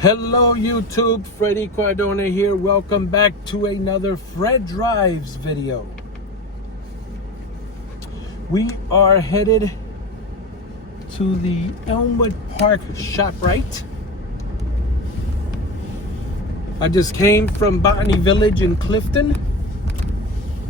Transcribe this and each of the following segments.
Hello YouTube, Freddy Cardona here. Welcome back to another Fred Drives video. We are headed to the Elmwood Park ShopRite. I just came from Botany Village in Clifton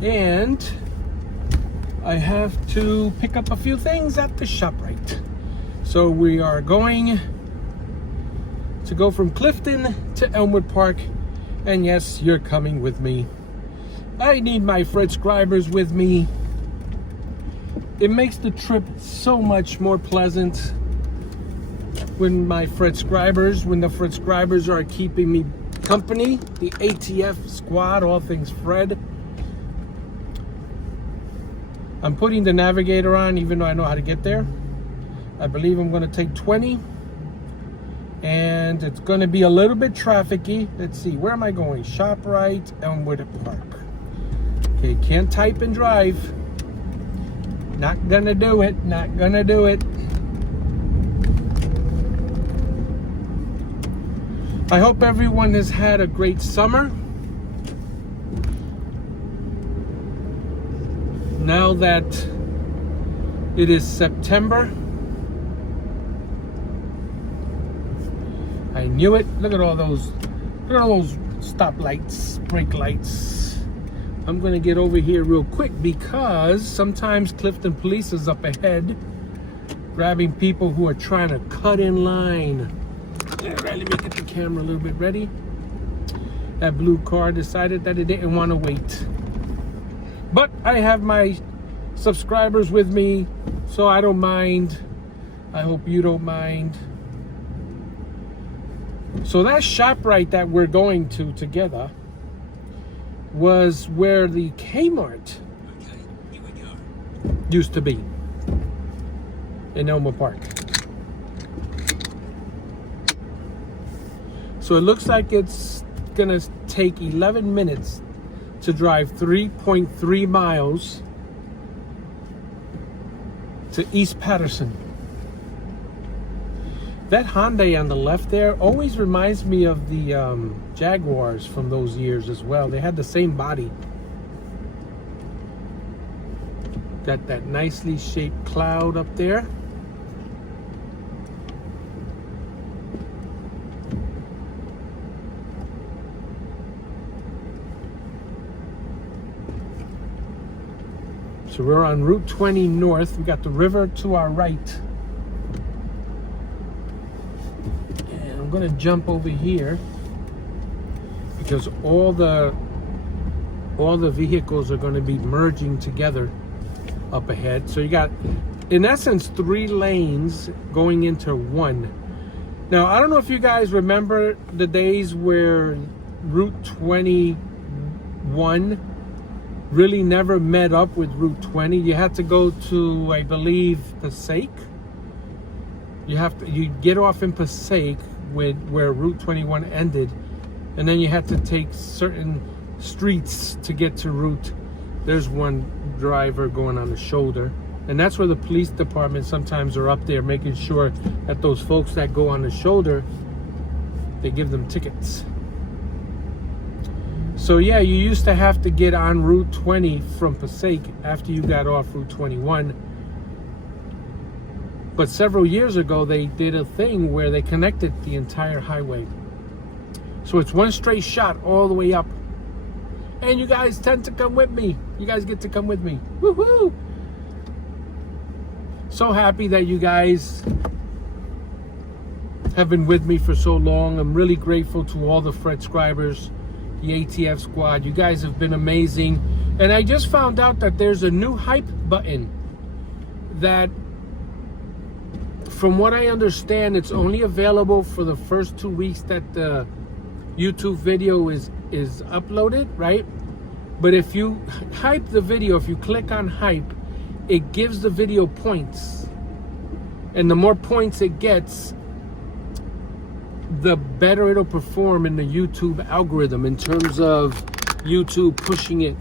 and I have to pick up a few things at the ShopRite. So we are going to go from Clifton to Elmwood Park, and yes, you're coming with me. I need my Fredscribers with me. It makes the trip so much more pleasant when the Fredscribers are keeping me company, the ATF squad, all things Fred. I'm putting the navigator on even though I know how to get there. I believe I'm going to take 20. And it's going to be a little bit trafficy. Let's see, where am I going? ShopRite, Elmwood Park. Okay, can't type and drive. Not gonna do it. Not gonna do it. I hope everyone has had a great summer. Now that it is September, I knew it. Look at all those stoplights, brake lights. I'm gonna get over here real quick because sometimes Clifton police is up ahead grabbing people who are trying to cut in line. All right, let me get the camera a little bit ready. That blue car decided that it didn't want to wait. But I have my subscribers with me, so I don't mind. I hope you don't mind. So that ShopRite that we're going to together was where the Kmart used to be in Elmwood Park. So it looks like it's gonna take 11 minutes to drive 3.3 miles to East Patterson. That Hyundai on the left there always reminds me of the Jaguars from those years as well. They had the same body. Got that nicely shaped cloud up there. So we're on Route 20 North. We got the river to our right. I'm going to jump over here because all the vehicles are going to be merging together up ahead. So you got, in essence, 3 lanes going into one. Now, I don't know if you guys remember the days where Route 21 really never met up with Route 20. You had to go to, I believe, Passaic. You get off in Passaic where Route 21 ended, and then you had to take certain streets to get to Route. There's one driver going on the shoulder, and that's where the police department sometimes are up there making sure that those folks that go on the shoulder, they give them tickets. So yeah, you used to have to get on Route 20 from Passaic after you got off Route 21. But several years ago, they did a thing where they connected the entire highway. So it's one straight shot all the way up. And you guys tend to come with me. You guys get to come with me. Woohoo! So happy that you guys have been with me for so long. I'm really grateful to all the Fredscribers, the ATF squad. You guys have been amazing. And I just found out that there's a new hype button that, from what I understand, it's only available for the first 2 weeks that the YouTube video is uploaded, right? But if you hype the video, if you click on hype, it gives the video points. And the more points it gets, the better it'll perform in the YouTube algorithm in terms of YouTube pushing it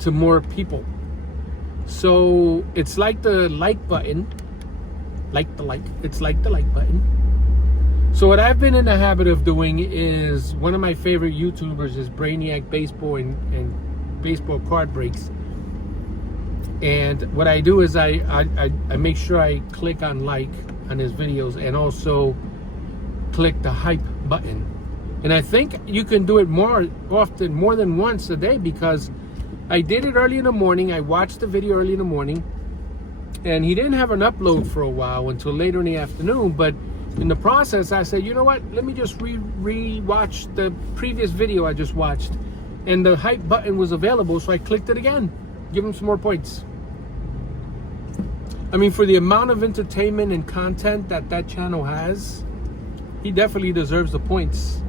to more people. So it's like the like button. It's like the like button. So what I've been in the habit of doing is, one of my favorite YouTubers is Brainiac Baseball and Baseball Card Breaks. And what I do is I make sure I click on like on his videos, and also click the hype button. And I think you can do it more than once a day, because I did it early in the morning. I watched the video early in the morning, and he didn't have an upload for a while until later in the afternoon. But in the process, I said, you know what? Let me just re-watch the previous video I just watched. And the hype button was available, so I clicked it again. Give him some more points. I mean, for the amount of entertainment and content that channel has, he definitely deserves the points.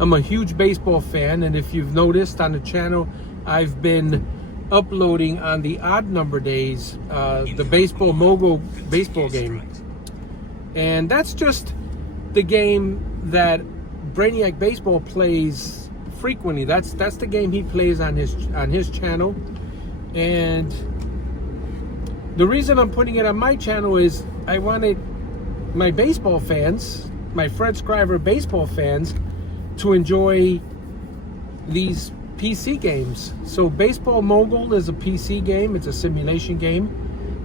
I'm a huge baseball fan, and if you've noticed on the channel, I've been uploading on the odd number days the Baseball Mogul baseball game. And that's just the game that Brainiac Baseball plays frequently. That's the game he plays on his channel. And the reason I'm putting it on my channel is I wanted my baseball fans, my Fred Scriber baseball fans, to enjoy these PC games. So Baseball Mogul is a PC game. It's a simulation game.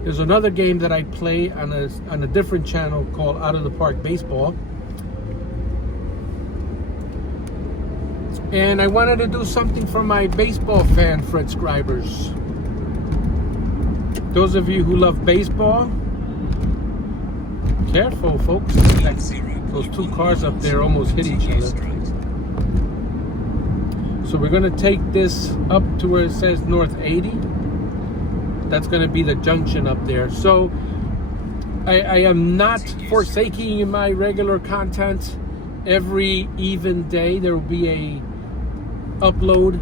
There's another game that I play on a different channel called Out of the Park Baseball. And I wanted to do something for my baseball fan Fred Scribers. Those of you who love baseball, careful folks. Those two cars up there almost hit each other. So we're going to take this up to where it says North 80. That's going to be the junction up there. So I am not forsaking my regular content. Every even day there will be a upload,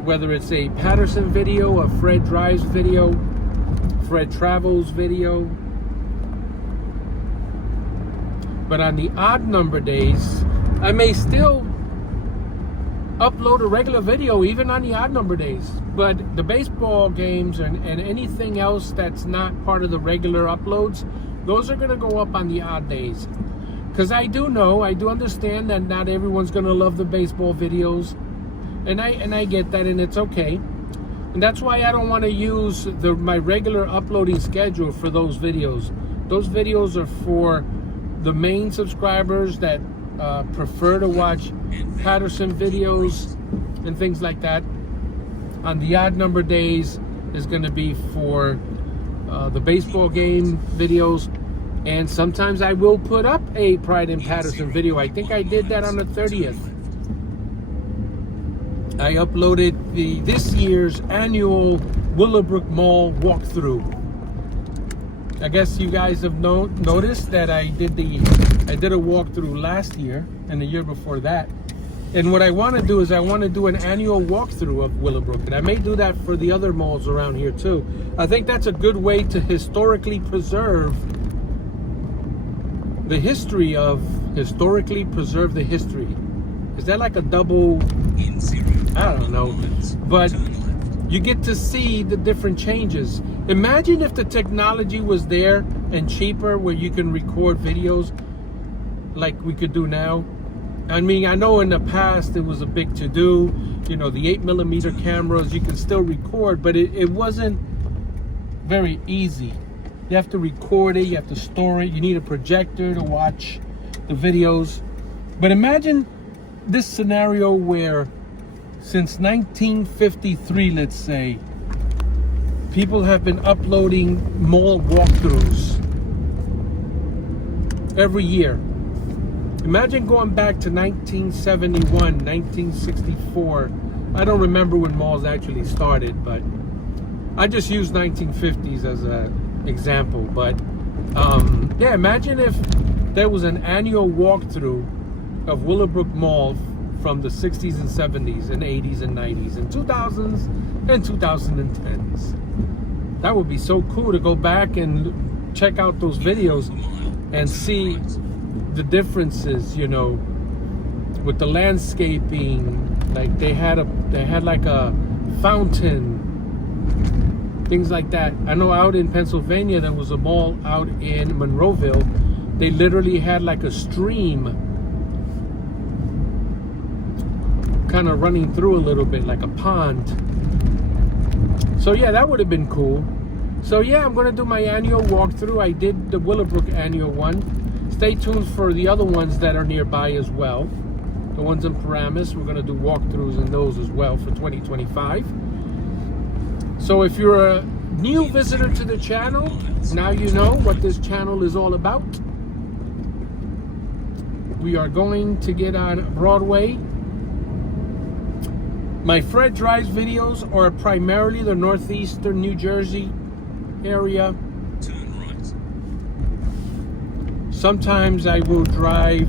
whether it's a Patterson video, a Fred Drives video, Fred Travels video. But on the odd number days, I may still upload a regular video even on the odd number days. But the baseball games and anything else that's not part of the regular uploads, those are going to go up on the odd days. Because I do understand that not everyone's going to love the baseball videos. And I get that, and it's okay. And that's why I don't want to use my regular uploading schedule for those videos. Those videos are for the main subscribers that prefer to watch Patterson videos and things like that. On the odd number days is going to be for the baseball game videos. And sometimes I will put up a Pride in Patterson video. I think I did that on the 30th. I uploaded this year's annual Willowbrook Mall walkthrough. I guess you guys have noticed that I did a walkthrough last year and the year before that. And what I want to do is I want to do an annual walkthrough of Willowbrook, and I may do that for the other malls around here too. I think that's a good way to historically preserve the history. Is that like a double? I don't know, but you get to see the different changes. Imagine if the technology was there and cheaper, where you can record videos like we could do now. I mean, I know in the past it was a big to-do. You know, the 8mm cameras, you can still record, but it wasn't very easy. You have to record it, you have to store it, you need a projector to watch the videos. But imagine this scenario where since 1953, let's say, people have been uploading mall walkthroughs every year. Imagine going back to 1971, 1964. I don't remember when malls actually started, but I just use 1950s as an example. But yeah, imagine if there was an annual walkthrough of Willowbrook Mall from the 60s and 70s and 80s and 90s and 2000s and 2010s. That would be so cool to go back and check out those videos and see the differences, you know, with the landscaping. Like they had like a fountain things like that. I know out in Pennsylvania, there was a mall out in Monroeville. They literally had like a stream kind of running through a little bit, like a pond. So yeah, that would have been cool. So yeah, I'm going to do my annual walkthrough. I did the Willowbrook annual one. Stay tuned for the other ones that are nearby as well. The ones in Paramus, we're going to do walkthroughs in those as well for 2025. So if you're a new visitor to the channel, now you know what this channel is all about. We are going to get on Broadway. My Fred Drives videos are primarily the northeastern New Jersey area. Turn right. Sometimes I will drive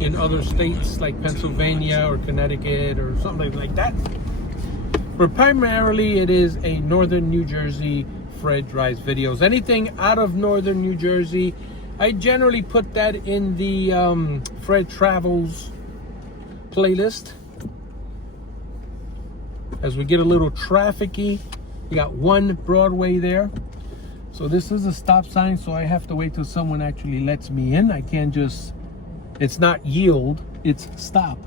in other states like Pennsylvania or Connecticut or something like that. But primarily it is a northern New Jersey Fred Drives videos. Anything out of northern New Jersey, I generally put that in the Fred Travels playlist. As we get a little trafficy, we got one Broadway there. So this is a stop sign, so I have to wait till someone actually lets me in. I can't just, it's not yield, it's stop.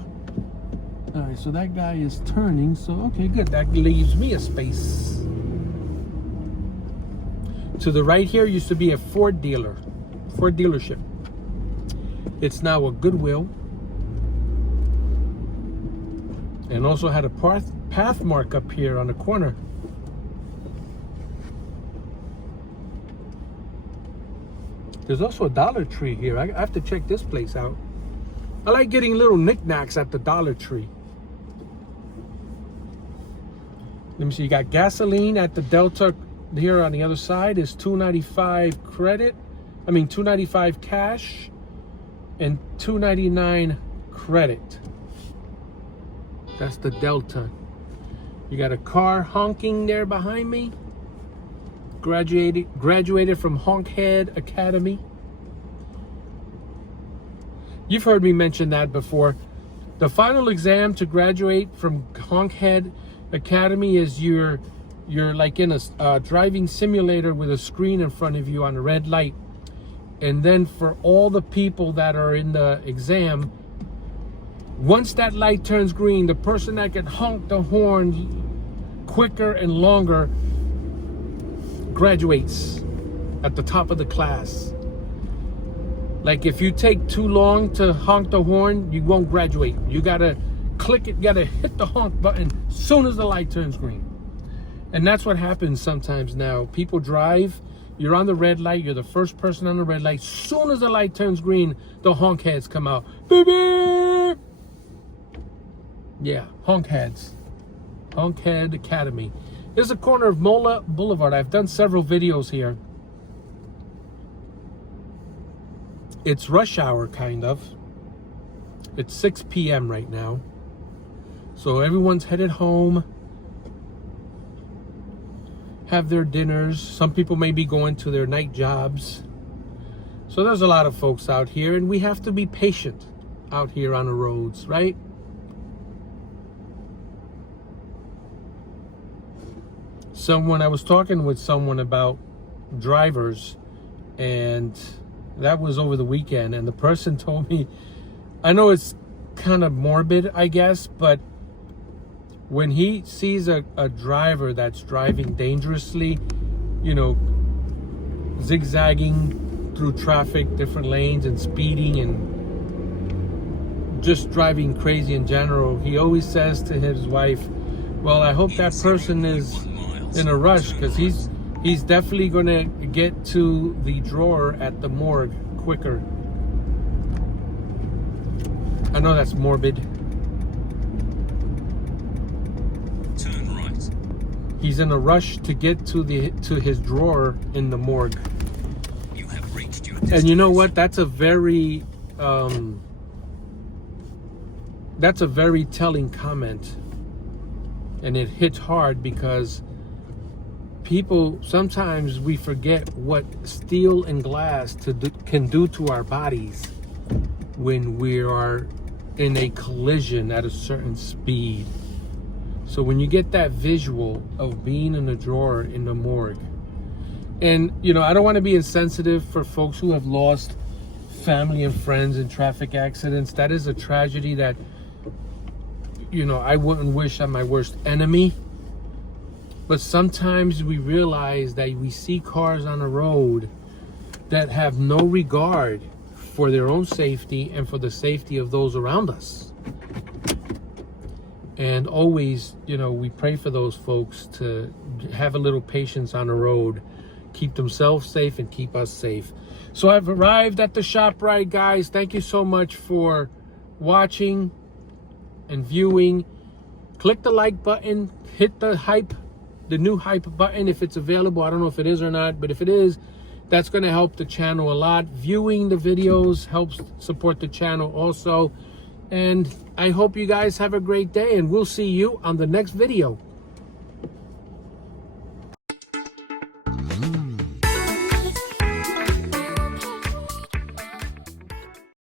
All right, so that guy is turning, so okay, good. That leaves me a space. To the right here used to be a Ford dealership. It's now a Goodwill. And also had a path mark up here on the corner. There's also a Dollar Tree here. I have to check this place out. I like getting little knickknacks at the Dollar Tree. Let me see, you got gasoline at the Delta here on the other side is $2.95 credit. I mean $2.95 cash and $2.99 credit. That's the Delta. You got a car honking there behind me. Graduated from Honkhead Academy. You've heard me mention that before. The final exam to graduate from Honkhead Academy is you're like in a driving simulator with a screen in front of you on a red light. And then for all the people that are in the exam, once that light turns green, the person that can honk the horn quicker and longer graduates at the top of the class. Like if you take too long to honk the horn, you won't graduate. You gotta click it, you gotta hit the honk button as soon as the light turns green. And that's what happens sometimes now. People drive, you're on the red light, you're the first person on the red light. Soon as the light turns green, the honk heads come out. Beep, beep. Yeah, honk heads. Honkhead Academy. This is the corner of Mola Boulevard. I've done several videos here. It's rush hour, kind of. It's 6 p.m. right now. So everyone's headed home. Have their dinners. Some people may be going to their night jobs. So there's a lot of folks out here, and we have to be patient out here on the roads, right? I was talking with someone about drivers, and that was over the weekend, and the person told me, I know it's kind of morbid, I guess, but when he sees a driver that's driving dangerously, you know, zigzagging through traffic, different lanes, and speeding, and just driving crazy in general, he always says to his wife, well, I hope that person is in a rush, because he's definitely going to get to the drawer at the morgue quicker. I know that's morbid. Turn right. He's in a rush to get to his drawer in the morgue. You have reached your destination. And you know what? That's a very telling comment, and it hits hard because people, sometimes we forget what steel and glass can do to our bodies when we are in a collision at a certain speed. So when you get that visual of being in a drawer in the morgue, and you know, I don't want to be insensitive for folks who have lost family and friends in traffic accidents. That is a tragedy that, you know, I wouldn't wish on my worst enemy. But sometimes we realize that we see cars on the road that have no regard for their own safety and for the safety of those around us. And always, you know, we pray for those folks to have a little patience on the road, keep themselves safe and keep us safe. So I've arrived at the ShopRite, guys. Thank you so much for watching and viewing. Click the like button, hit the new hype button if it's available. I don't know if it is or not, but if it is, that's going to help the channel a lot. Viewing the videos helps support the channel also. And I hope you guys have a great day, and we'll see you on the next video.